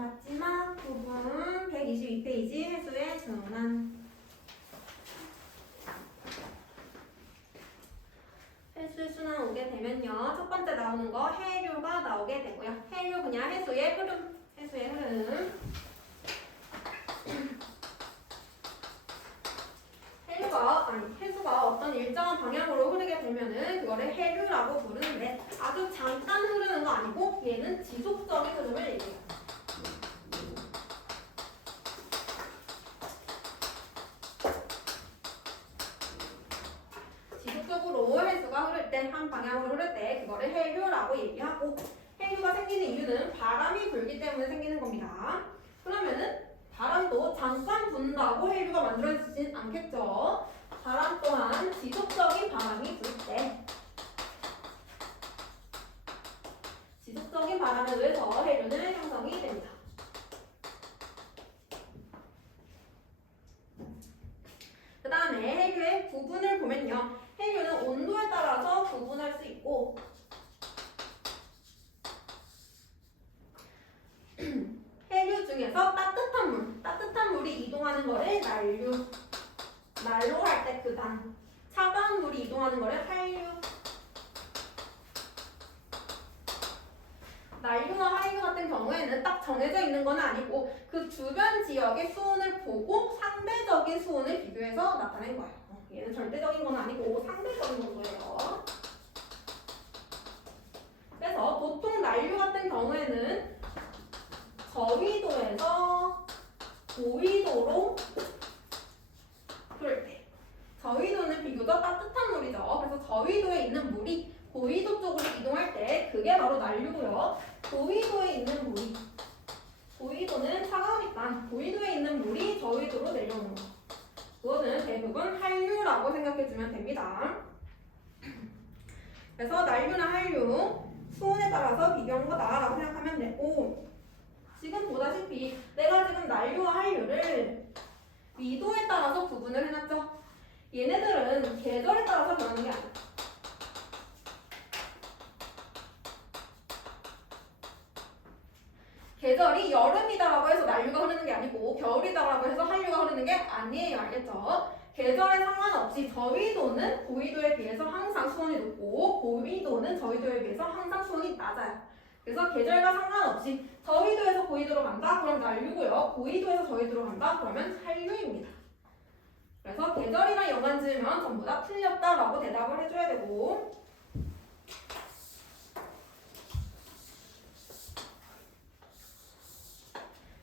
같지만 부분 122페이지 해수의 순환. 해수의 순환 오게 되면요. 첫 번째 나오는 거 해류가 나오게 되고요. 해류 그냥 해수의 흐름. 해수의 흐름. 해수가 어떤 일정한 방향으로 흐르게 되면은 그거를 해류라고 부르는데 아주 잠깐 흐르는 거 아니고 얘는 지속적인 흐름을 얘기해요. 지속적으로 해수가 흐를 때, 한 방향으로 흐를 때 그거를 해류라고 얘기하고 해류가 생기는 이유는 바람이 불기 때문에 생기는 겁니다. 그러면은 바람도 잠깐 분다고 해류가 만들어지진 않겠죠. 바람 또한 지속적인 바람이 불 때 지속적인 바람에 의해서 해류는 형성이 됩니다. 그 다음에 해류의 구분을 보면요. 해류는 온도에 따라서 구분할 수 있고 해류 중에서 따뜻한 물이 이동하는 거를 난로 할 때 그 단, 차가운 물이 이동하는 거를 한류. 난류나 하류 같은 경우에는 딱 정해져 있는 건 아니고 그 주변 지역의 수온을 보고 상대적인 수온을 비교해서 나타낸 거예요. 얘는 절대적인 건 아니고 상대적인 정도예요. 그래서 보통 난류 같은 경우에는 저위도에서 고위도로 흐를 때, 저위도는 비교적 따뜻한 물이죠. 그래서 저위도에 있는 물이 고위도 쪽으로 이동할 때 그게 바로 난류고요. 고위도에 있는 물이, 고위도는 차가우니까 고위도에 있는 물이 저위도로 내려오는 거, 그거는 대부분 한류라고 생각해주면 됩니다. 그래서 난류나 한류 수온에 따라서 비교한 거다라고 생각하면 되고, 지금 보다시피 내가 지금 난류와 한류를 위도에 따라서 구분을 해놨죠. 얘네들은 계절에 따라서 변하는 게 아니야. 계절이 여름이다라고 해서 난류가 흐르는 게 아니고 겨울이다라고 해서 한류가 흐르는 게 아니에요. 알겠죠? 계절에 상관없이 저위도는 고위도에 비해서 항상 수온이 높고 고위도는 저위도에 비해서 항상 수온이 낮아요. 그래서 계절과 상관없이 저위도에서 고위도로 간다? 그럼 난류고요. 고위도에서 저위도로 간다? 그러면 한류입니다. 그래서 계절이랑 연관 지으면 전부 다 틀렸다라고 대답을 해줘야 되고,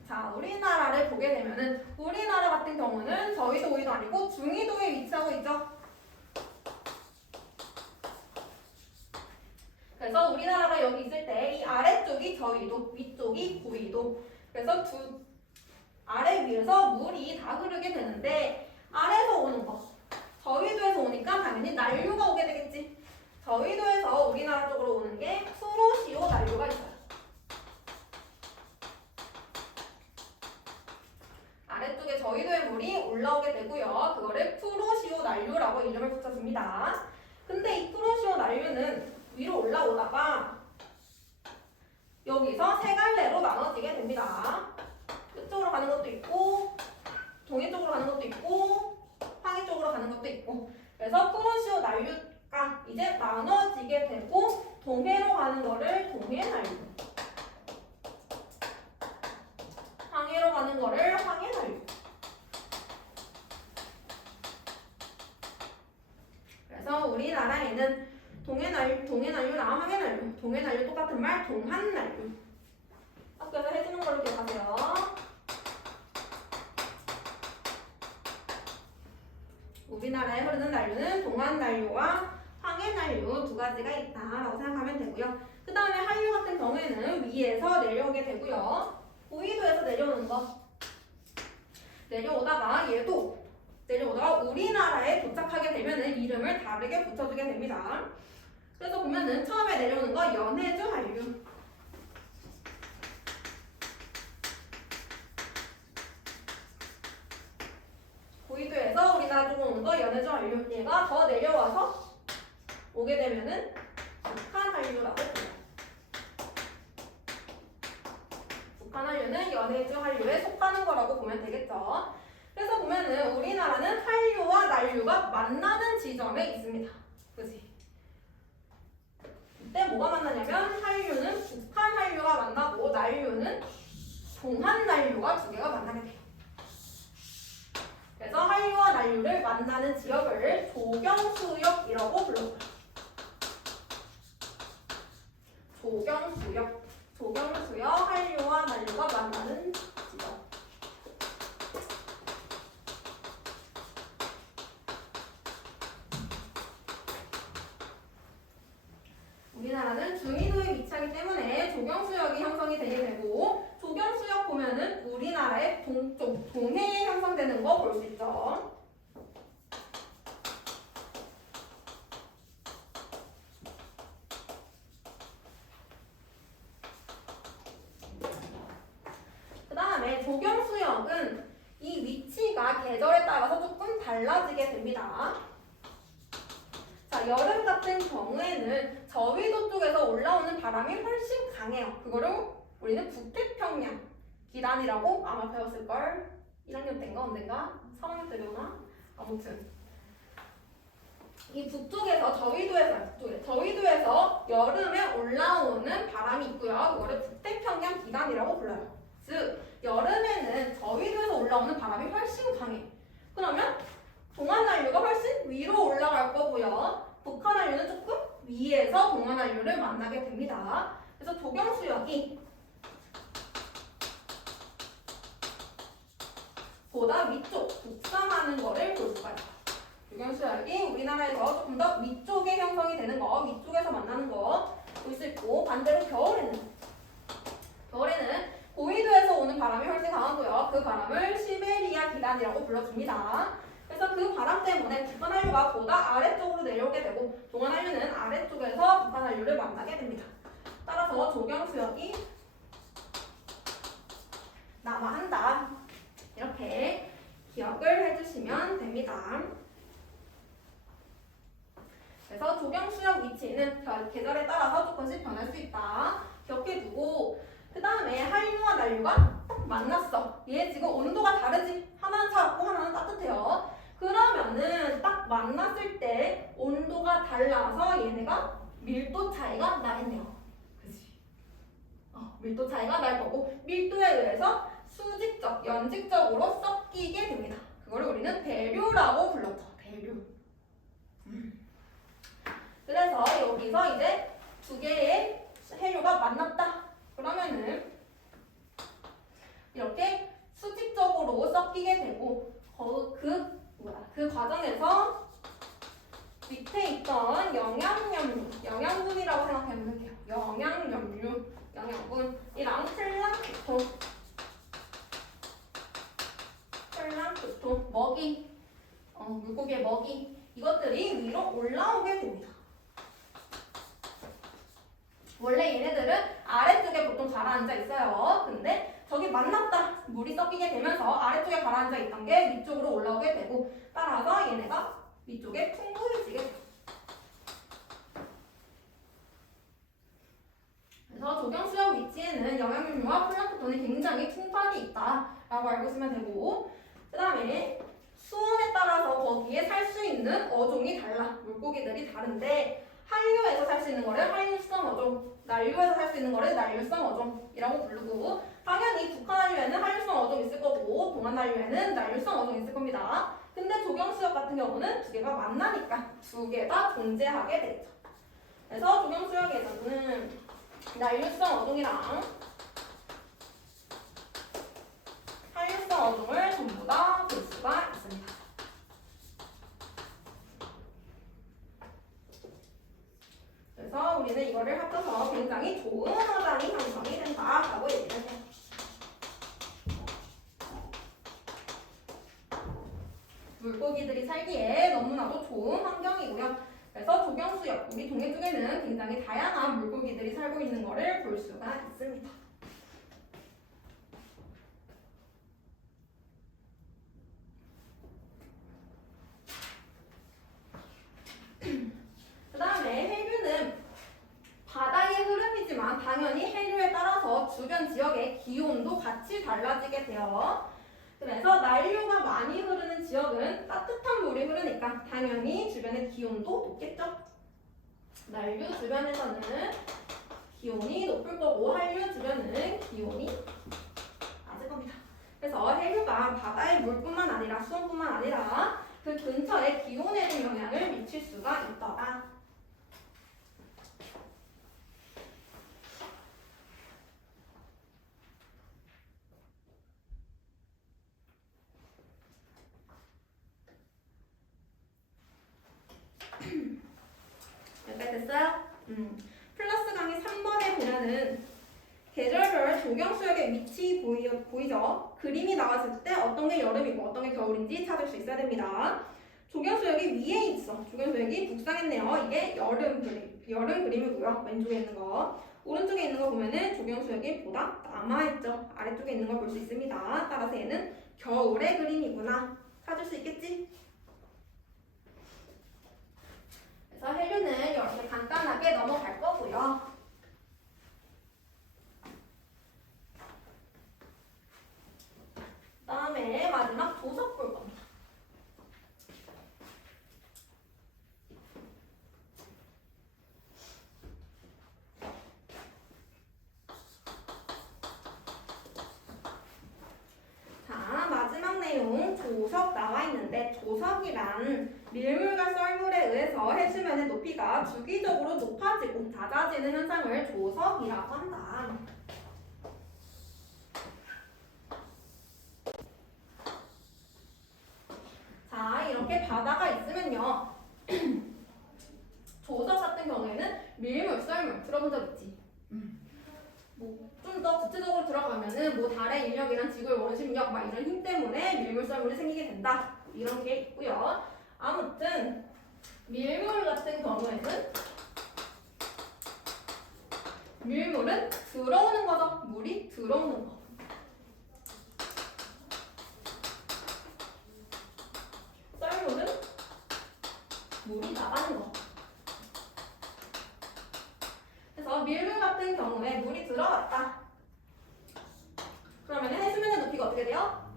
자, 우리나라를 보게 되면은 우리나라 같은 경우는 저위도, 고위도 아니고 중위도에 위치하고 있죠. 그래서 우리나라가 여기 있을 때 이 아래쪽이 저위도, 위쪽이 고위도. 그래서 아래 위에서 물이 다 흐르게 되는데 아래에서 오는 거, 저위도에서 오니까 당연히 난류가 오게 되겠지. 저위도에서 우리나라 쪽으로 오는 게 쿠로시오 난류가 있어요. 아래쪽에 저위도의 물이 올라오게 되고요. 그거를 쿠로시오 난류라고 이름을 붙여줍니다. 근데 이 쿠로시오 난류는 위로 올라오다가 여기서 세 갈래로 나눠지게 됩니다. 끝쪽으로 가는 것도 있고 동해 쪽으로 가는 것도 있고 황해 쪽으로 가는 것도 있고, 그래서 쿠로시오 난류가 이제 나눠지게 되고 동해로 가는 거를 동해 난류, 황해로 가는 거를 황해 난류. 그래서 우리나라에는 동해 난류랑 황해 난류, 동해 난류 똑같은 말 동한 난류. 학교에서 해주는 걸로 기억하세요. 우리나라에 흐르는 난류는 동한 난류와 황해 난류 두 가지가 있다라고 생각하면 되고요. 그 다음에 한류 같은 경우에는 위에서 내려오게 되고요. 고위도에서 내려오는 거, 내려오다가 얘도 내려오다가 우리나라에 도착하게 되면은 이름을 다르게 붙여주게 됩니다. 그래서 보면은 처음에 내려오는 거 연해주 한류, 고위도에서 우리나라 쪽으로 오는 거 연해주 한류, 얘가 더 내려와서 오게 되면은 북한 한류라고 불러요. 북한 한류는 연해주 한류에 속하는 거라고 보면 되겠죠. 그래서 보면은 우리나라는 한류와 난류가 만나는 지점에 있습니다. 그치? 이때 뭐가 만나냐면 한류는 북한 한류가 만나고 난류는 동한 난류가 두 개가 만나게 돼요. 그래서 한류와 난류를 만나는 지역을 조경수역이라고 불러요. 조경수역, 한류와 난류가 만나는 지점. 우리나라는 중위도에 위치하기 때문에 조경수역이 형성이 되게 되고, 조경수역 보면은 우리나라의 동쪽, 동해에 형성되는 거 볼 수 있죠. 그 다음에 조경수역은 이 위치가 계절에 따라서 조금 달라지게 됩니다. 자, 여름 같은 경우에는 저위도 쪽에서 올라오는 바람이 훨씬 강해요. 그거를 우리는 북태평양 기단이라고 아마 배웠을걸. 1학년 때인가 언젠가? 3학년 때 배우나? 아무튼 이 북쪽에서 저위도에서 여름에 올라오는 바람이 있고요. 그거를 북태평양 기단이라고 불러요. 즉 여름에는 저위도에서 올라오는 바람이 훨씬 강해. 그러면 동한 난류가 훨씬 위로 올라갈 거고요. 북한 한류는 조금 위에서 동한 한류를 만나게 됩니다. 그래서 조경수역이 보다 위쪽, 북상하는 거를 볼 수가 있어요. 조경수역이 우리나라에서 조금 더 위쪽에 형성이 되는 거, 위쪽에서 만나는 거 볼 수 있고, 반대로 겨울에는 고위도에서 오는 바람이 훨씬 강하고요. 그 바람을 시베리아 기단이라고 불러줍니다. 그래서 그 바람 때문에 북한 한류가 보다 아래쪽으로 내려오게 되고, 동한 한류는 아래쪽에서 북한 한류를 만나게 됩니다. 따라서 조경수역이 남하한다. 이렇게 기억을 해주시면 됩니다. 그래서 조경수역 위치는 계절에 따라서 조금씩 변할 수 있다. 기억해두고, 그 다음에 한류와 난류가 딱 만났어. 얘 지금 온도가 다르지? 하나는 차갑고 하나는 따뜻해요. 그러면은 딱 만났을 때 온도가 달라서 얘네가 밀도 차이가 나겠네요. 그치? 밀도 차이가 날 거고, 밀도에 의해서 수직적, 연직적으로 섞이게 됩니다. 그거를 우리는 대류라고 불렀죠. 대류. 그래서 여기서 이제 두 개의 해류가 만났다. 그러면은 이렇게 수직적으로 섞이게 되고, 그 과정에서 밑에 있던 영양분이라고 생각하면 돼요. 영양분이랑 플랑크톤, 먹이, 물고기의 먹이, 이것들이 위로 올라오게 됩니다. 원래 얘네들은 아래쪽에 보통 가라앉아 있어요. 근데 저기 만났다. 물이 섞이게 되면서 아래쪽에 가라앉아 있던 게 위쪽으로 올라오게 되고, 따라서 얘네가 위쪽에 풍부해지게 돼요. 그래서 조경수역 위치에는 영양분류와 플랑크톤이 굉장히 풍부하게 있다라고 알고 있으면 되고, 그 다음에 수온에 따라서 거기에 살 수 있는 어종이 달라. 물고기들이 다른데, 한류에서 살 수 있는 거를 한류성 어종, 난류에서 살 수 있는 거를 난류성 어종이라고 부르고, 당연히 북한 한류에는 한류성 어종 있을 거고, 동한 난류에는 난류성 어종 있을 겁니다. 근데 조경수역 같은 경우는 두 개가 만나니까 두 개 다 존재하게 되죠. 그래서 조경수역에서는 난류성 어종이랑 한류성 어종을 전부 다 볼 수가 있습니다. 그래서 우리는 이거를 합쳐서 굉장히 좋은 화장이 형성이 된다라고 얘기를 해요. 물고기들이 살기에 너무나도 좋은 환경이고요. 그래서 조경수역, 우리 동해 쪽에는 굉장히 다양한 물고기들이 살고 있는 것을 볼 수가 있습니다. 그 다음에 해류는 바다의 흐름이지 있지만 당연히 해류에 따라서 주변 지역의 기온도 같이 달라지게 돼요. 그래서 난류가 많이 흐르는 지역은 따뜻한 물이 흐르니까 당연히 주변의 기온도 높겠죠. 난류 주변에서는 기온이 높을 거고 한류 주변은 기온이 낮을 겁니다. 그래서 해류가 바다의 물뿐만 아니라 수온뿐만 아니라 그 근처의 기온에도 영향을 미칠 수가 있더라. 여기까지 됐어요? 플러스 강의 3번에 보면은 계절별 조경수역의 위치 보이죠? 그림이 나왔을 때 어떤 게 여름이고 어떤 게 겨울인지 찾을 수 있어야 됩니다. 조경수역이 위에 있어. 조경수역이 북상했네요. 이게 여름 그림이고요. 왼쪽에 있는 거. 오른쪽에 있는 거 보면은 조경수역이 보다 남아있죠. 아래쪽에 있는 걸 볼 수 있습니다. 따라서 얘는 겨울의 그림이구나. 찾을 수 있겠지? 그래서 해류는 이렇게 간단하게 넘어갈 거고요. 그다음에 마지막 조석 볼 겁니다. 자, 마지막 내용 조석 나와 있는데 조석이란 밀물과 썰물에 의해서 해수면의 높이가 주기적으로 높아지고 낮아지는 현상을 조석이라고 한다. 자, 이렇게 바다가 있으면요. 조석 같은 경우에는 밀물, 썰물 들어본 적 있지? 뭐 좀 더 구체적으로 들어가면은 뭐 달의 인력이랑 지구의 원심력 막 이런 힘 때문에 밀물, 썰물이 생기게 된다. 이런 게 있고요. 아무튼 밀물 같은 경우에는 밀물은 들어오는 거죠. 물이 들어오는 거. 썰물은 물이 나가는 거. 그래서 밀물 같은 경우에 물이 들어왔다. 그러면 해수면의 높이가 어떻게 돼요?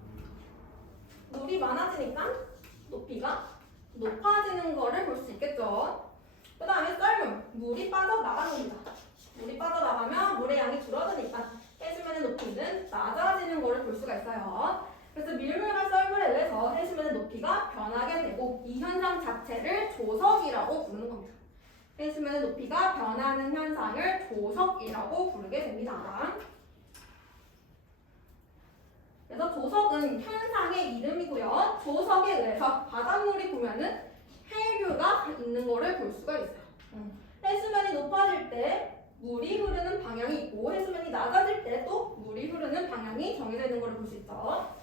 물이 많아지니까 높이가 높아지는 거를 볼 수 있겠죠. 그 다음에 썰물, 물이 빠져나갑니다. 물이 빠져나가면 물의 양이 줄어드니까 해수면의 높이는 낮아지는 거를 볼 수가 있어요. 그래서 밀물과 썰물에 의해서 해수면의 높이가 변하게 되고 이 현상 자체를 조석이라고 부르는 겁니다. 해수면의 높이가 변하는 현상을 조석이라고 부르게 됩니다. 그래서 조석은 현상의 이름이고요. 조석에 의해서 바닷물이 보면은 해류가 있는 거를 볼 수가 있어요. 해수면이 높아질 때 물이 흐르는 방향이 있고 해수면이 낮아질 때 또 물이 흐르는 방향이 정해져 있는 걸 볼 수 있죠.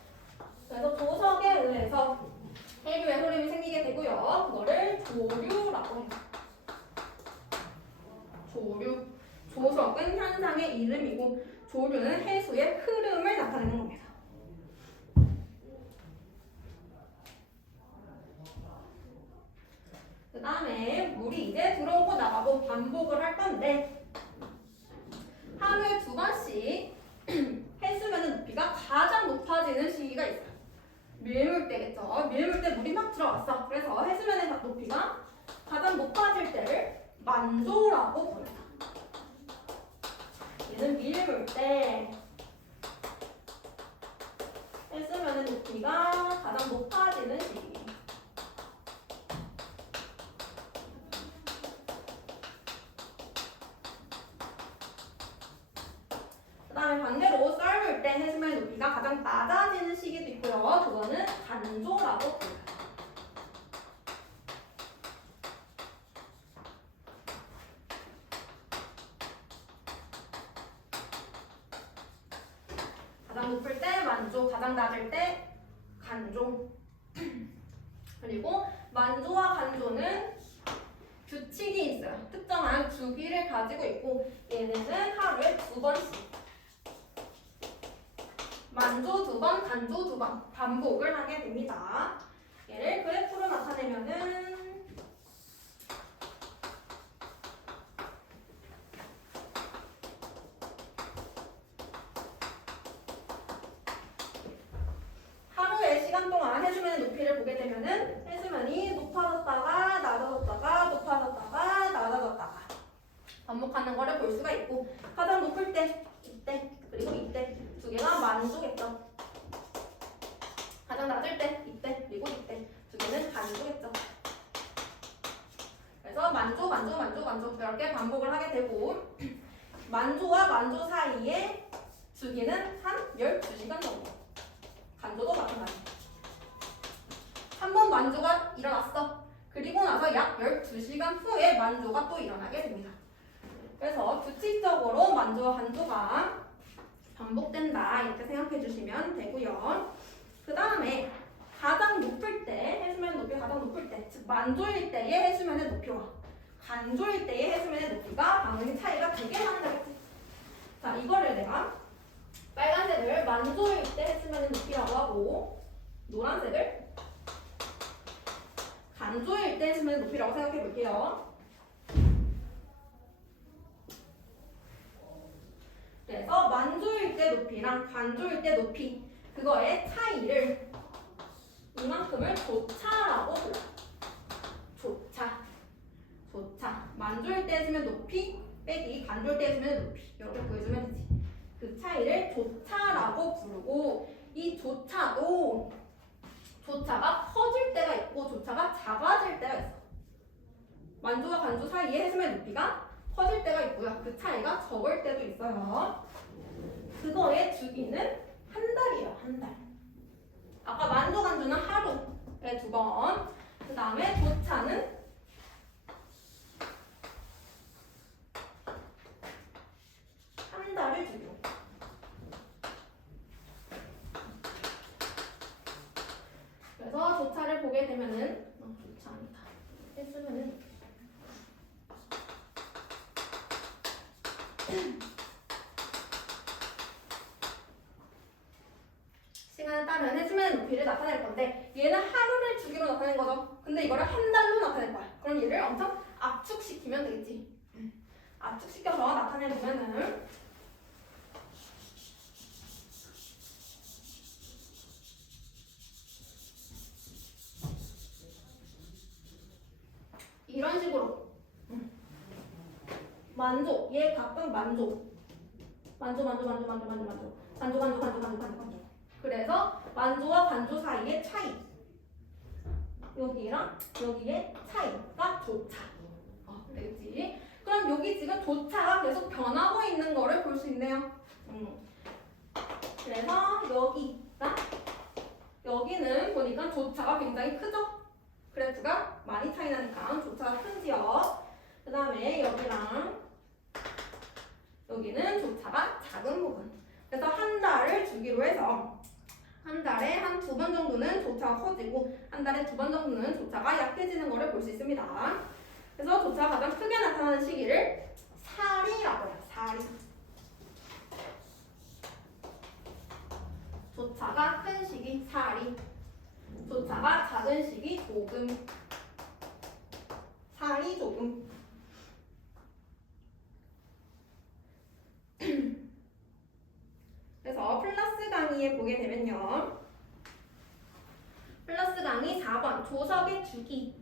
그래서 조석에 의해서 해류의 흐름이 생기게 되고요. 그거를 조류라고 해요. 조류. 조석은 현상의 이름이고 조류는 해수의 흐름을 나타내는 겁니다. 그 다음에 물이 이제 들어오고 나가고 반복을 할 건데 하루에 2번씩 해수면의 높이가 가장 높아지는 시기가 있어요. 밀물 때겠죠. 밀물 때 물이 막 들어왔어. 그래서 해수면의 높이가 가장 높아질 때를 만조라고 부릅니다. 얘는 밀물 때 해수면의 높이가 가장 높아지는 시기. 그 다음에 반대로 썰물 때 해수면의 높이가 가장 낮아지는 시기도 있고요. 그거는 간조라고 불러요. 가장 높을 때 만조, 가장 낮을 때 간조. 그리고 만조와 간조는 규칙이 있어요. 특정한 주기를 가지고 있고 얘네는 하루에 2번씩 만조 2번, 간조 2번 반복을 하게 됩니다. 얘를 그래프로 나타내면은 해수면의 높이를 보게 되면은 해수면이 높아졌다가 낮아졌다가 높아졌다가 낮아졌다가 반복하는 거를 볼 수가 있고 가장 높을 때 이때 그리고 이때 두 개가 만조겠죠. 가장 낮을 때 이때 그리고 이때 두 개는 간조겠죠. 그래서 만조 만조 만조 만조 이렇게 반복을 하게 되고 만조와 만조 사이에 주기는 한 12시간 정도. 간조도 마찬가지. 한 번 만조가 일어났어. 그리고 나서 약 12시간 후에 만조가 또 일어나게 됩니다. 그래서 규칙적으로 만조와 간조가 반복된다 이렇게 생각해 주시면 되고요. 그 다음에 가장 높을 때 해수면 높이 가장 높을 때 즉 만조일 때의 해수면의 높이와 간조일 때의 해수면의 높이가 당연히 차이가 되게 많이 나겠지. 자 이거를 내가 빨간색을 만조일 때 해수면의 높이라고 하고 노란색을 간조일 때 해수면의 높이라고 생각해 볼게요. 그래서 만조일 때 높이랑 간조일 때 높이 그거의 차이를 이만큼을 조차라고 불러요. 조차. 만조일 때 해주면 높이 빼기 간조일 때 해주면 높이 이렇게 구해주면 되지. 그 차이를 조차라고 부르고 이 조차도 조차가 커질 때가 있고 조차가 작아질 때가 있어. 만조와 간조 사이에 해수면 높이가 커질 때가 있고요. 그 차이가 적을 때도 있어요. 그거의 주기는 한 달이에요. 한 달. 아까 만조 간조는 하루에 2번. 그 다음에 조차는 한 달을 주기로. 그래서 조차를 보게 되면은 조차 아니다. 했으면은 시간에 따른 해수면의 높이를 나타낼 건데 얘는 하루를 주기로 나타낸 거죠. 근데 이거를 한 달로 나타낼 거야. 그럼 얘를 엄청 압축시키면 되겠지. 압축시켜서 나타내보면은 이런 식으로 만조, 얘 각각 만조 그래서 만조와 간조 사이의 차이 여기랑 여기의 차이가 조차 되겠지? 그럼 여기 지금 조차가 계속 변하고 있는 거를 볼 수 있네요. 그래서 여기가 여기는 보니까 조차가 굉장히 크죠? 그래프가 많이 차이 나니까 조차가 큰지요. 그 다음에 여기랑 여기는 조차가 작은 부분. 그래서 한 달을 주기로 해서 한 달에 한 2번 정도는 조차가 커지고 한 달에 2번 정도는 조차가 약해지는 것을 볼 수 있습니다. 그래서 조차가 가장 크게 나타나는 시기를 사리라고 해요. 사리. 조차가 큰 시기 사리. 조차가 작은 시기 조금. 사리 조금. 그래서 플러스 강의에 보게 되면요. 플러스 강의 4번 조석의 주기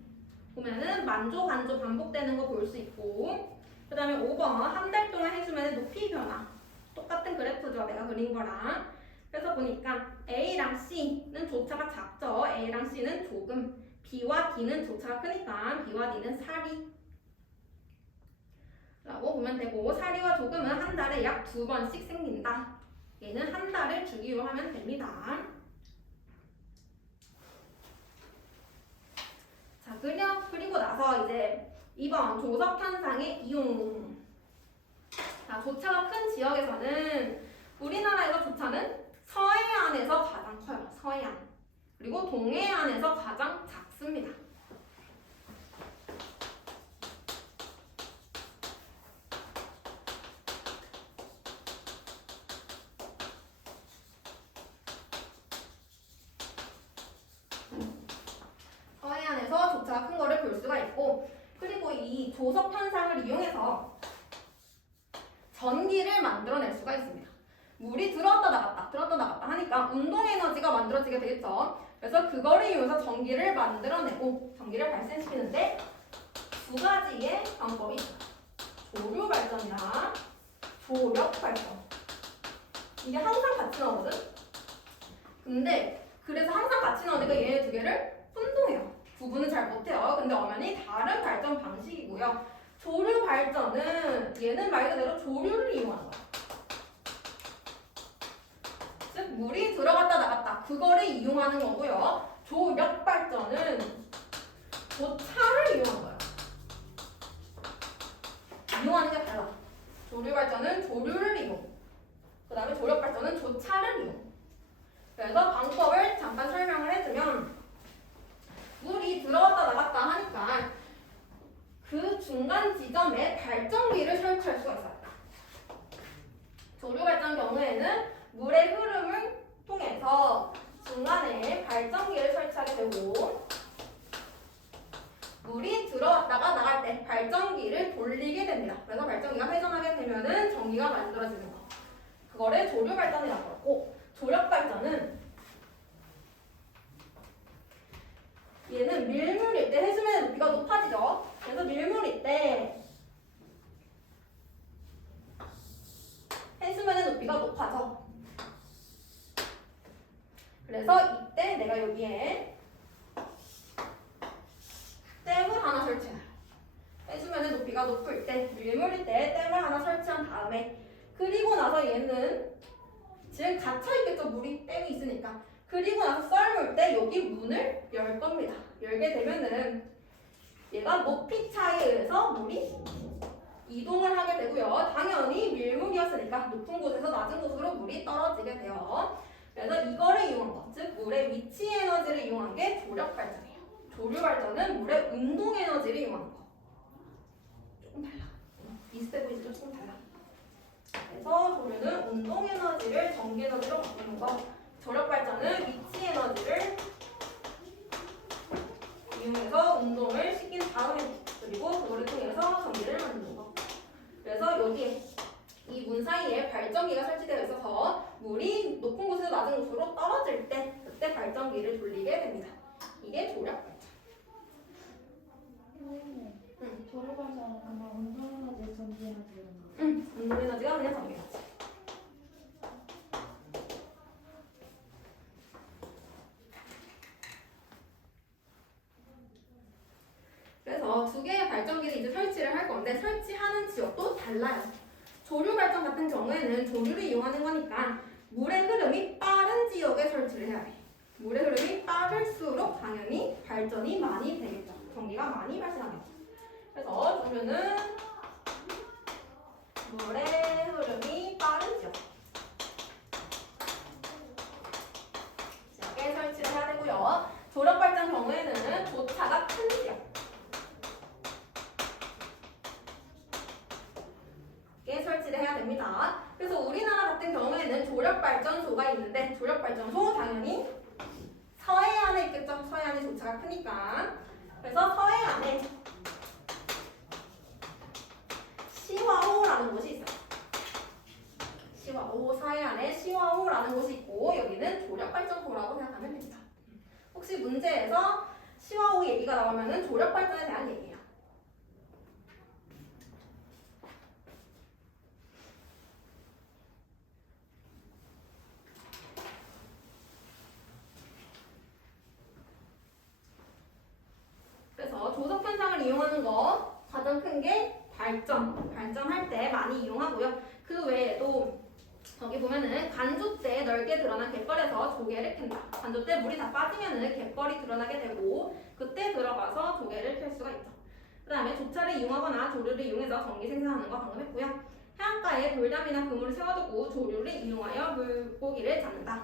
보면은 만조, 간조 반복되는 거 볼 수 있고 그 다음에 5번 한 달 동안 해수면의 높이 변화 똑같은 그래프죠. 내가 그린 거랑 그래서 보니까 A랑 C는 조차가 작죠. A랑 C는 조금 B와 D는 조차가 크니까 B와 D는 사리 라고 보면 되고 사리와 조금은 한 달에 약 2번씩 생긴다. 얘는 한 달을 주기로 하면 됩니다. 자, 그리고 나서 이제 2번 조석 현상의 이용. 자, 조차가 큰 지역에서는 우리나라에서 조차는 서해안에서 가장 커요. 서해안. 그리고 동해안에서 가장 작습니다. 서해안에서 조차가 큰 거를 볼 수가 있고 그리고 이 조석 현상을 이용해서 전기를 만들어낼 수가 있습니다. 물이 들어왔다 나갔다 하니까 운동 에너지가 만들어지게 되겠죠. 그래서 그거를 이용해서 전기를 만들어내고 전기를 발생시키는데 두 가지의 방법이 있어요. 조류 발전이랑 조력 발전. 이게 항상 같이 나오거든. 근데 그래서 항상 같이 나오니까 얘네 두 개를 혼동해요. 구분은 잘 못해요. 근데 엄연히 다른 발전 방식이고요. 조류 발전은 얘는 말 그대로 조류를 이용하는 거야. 즉 물이 들어갔다 나갔다 그거를 이용하는 거고요. 조력 발전은 조차를 이용하는 거야. 이용하는 게 달라. 조류 발전은 조류를 이용. 그 다음에 조력 발전은 조차를 이용. 그래서 방법을 잠깐 설명을 해주면 물이 들어갔다 나갔다 하니까 그 중간 지점에 발전기를 설치할 수가 있어요. 조류 발전 경우에는 물의 흐름을 통해서 중간에 발전기를 설치하게 되고 물이 들어왔다가 나갈 때 발전기를 돌리게 됩니다. 그래서 발전기가 회전하게 되면은 전기가 만들어지는 거. 그거를 조류 발전이라고 하고 조력 발전은 얘는 밀물일 때 해수면의 높이가 높아지죠. 그래서 밀물일 때 해수면의 높이가 높아져. 그래서 이때 내가 여기에 댐을 하나 설치해요. 해수면의 높이가 높을 때, 밀물일 때 댐을 하나 설치한 다음에 그리고 나서 얘는 지금 갇혀있겠죠. 물이 댐이 있으니까. 그리고 나서 썰물 때 여기 문을 열 겁니다. 열게 되면은 얘가 높이 차이에 의해서 물이 이동을 하게 되고요. 당연히 밀물이었으니까 높은 곳에서 낮은 곳으로 물이 떨어지게 돼요. 그래서 이거를 이용한 거, 즉 물의 위치 에너지를 이용한 게 조력 발전이에요. 조류 발전은 물의 운동 에너지를 이용하는 거. 조금 달라. 비슷해 보이지만 조금 달라. 그래서 조류는 운동 에너지를 전기 에너지로 바꾸는 거. 조력 발전은 위치 에너지를 이용해서 운동을 시킨 다음에 그리고 그거를 통해서 전기를 만드는 거. 그래서 여기에 이 문 사이에 발전기가 설치되어 있어서 물이 높은 곳에서 낮은 곳으로 떨어질 때 그때 발전기를 돌리게 됩니다. 이게 조력 발전. 조력 발전은 그냥 운동 에너지, 전기 에너지 이런 거. 운동 에너지가 그냥 전기 에너지. 그래서 두 개의 발전기를 이제 설치를 할 건데 설치하는 지역도 달라요. 조류 발전 같은 경우에는 조류를 이용하는 거니까 물의 흐름이 빠른 지역에 설치를 해야 해. 물의 흐름이 빠를수록 당연히 발전이 많이 되겠죠. 전기가 많이 발생하겠죠. 그래서 조류는 물의 흐름이 빠른 지역에 설치를 해야 되고요. 조력 발전 경우에는 조차가 큰 지역 설치를 해야 됩니다. 그래서 우리나라 같은 경우에는 조력발전소가 있는데 조력발전소 당연히 서해안에 있겠죠. 서해안이 조차가 크니까. 그래서 서해안에 시화호라는 곳이 있어요. 시화호, 서해안에 시화호라는 곳이 있고 여기는 조력발전소라고 생각하면 됩니다. 혹시 문제에서 시화호 얘기가 나오면은 조력발전에 대한 얘기예요. 그래서 조석 현상을 이용하는 거 가장 큰 게 발전할 때 많이 이용하고요. 그 외에도 저기 보면은 간조대 넓게 드러난 갯벌에서 조개를 캔다. 간조대 물이 다 빠지면은 갯벌이 드러나게 되고 그때 들어가서 조개를 캘 수가 있죠. 그 다음에 조차를 이용하거나 조류를 이용해서 전기 생산하는 거 방금 했고요. 해안가에 돌담이나 그물을 세워두고 조류를 이용하여 물고기를 잡는다.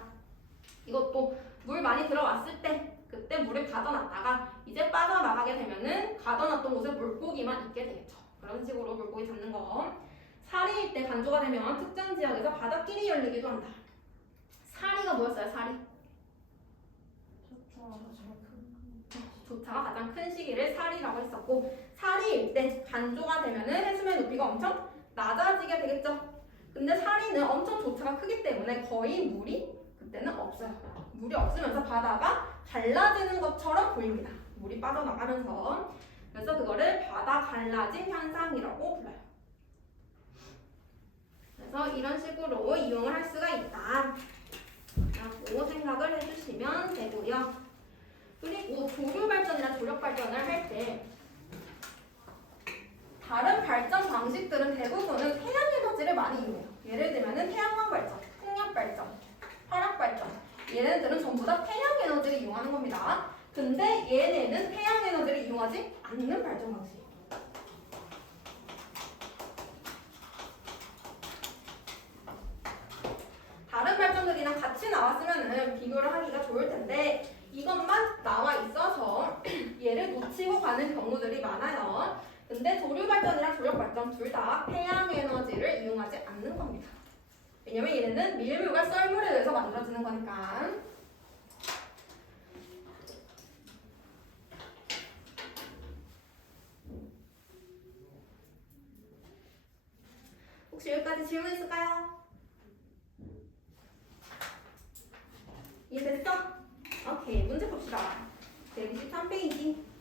이것도 물 많이 들어왔을 때 그때 물을 가둬놨다가 이제 빠져나가게 되면은 가둬놨던 곳에 물고기만 있게 되겠죠. 그런 식으로 물고기 잡는 거. 사리일 때 간조가 되면 특정 지역에서 바닷길이 열리기도 한다. 사리가 뭐였어요? 사리? 조차가 가장 큰 시기를 사리라고 했었고 사리일 때 간조가 되면은 해수면 높이가 엄청 낮아지게 되겠죠. 근데 사리는 엄청 조차가 크기 때문에 거의 물이 이때는 없어요. 물이 없으면서 바다가 갈라지는 것처럼 보입니다. 물이 빠져나가면서. 그래서 그거를 바다 갈라짐 현상이라고 불러요. 그래서 이런 식으로 이용을 할 수가 있다 라고 생각을 해주시면 되고요. 그리고 조류 발전이나 조력 발전을 할 때 다른 발전 방식들은 대부분은 태양 에너지를 많이 이용해요. 예를 들면은 태양광 발전, 풍력 발전, 화력 발전. 얘네들은 전부 다 태양 에너지를 이용하는 겁니다. 근데 얘네는 태양 에너지를 이용하지 않는 발전 방식이에요. 다른 발전들이랑 같이 나왔으면 비교를 하기가 좋을 텐데 이것만 나와 있어서 얘를 놓치고 가는 경우들이 많아요. 근데 조류 발전이랑 조력 발전 둘 다 태양 에너지를 이용하지 않는 겁니다. 왜냐면 얘네는 밀물과 썰물에 의해서 만들어지는 거니까. 혹시 여기까지 질문 있을까요? 이해됐어? 오케이, 문제 봅시다. 123페이지.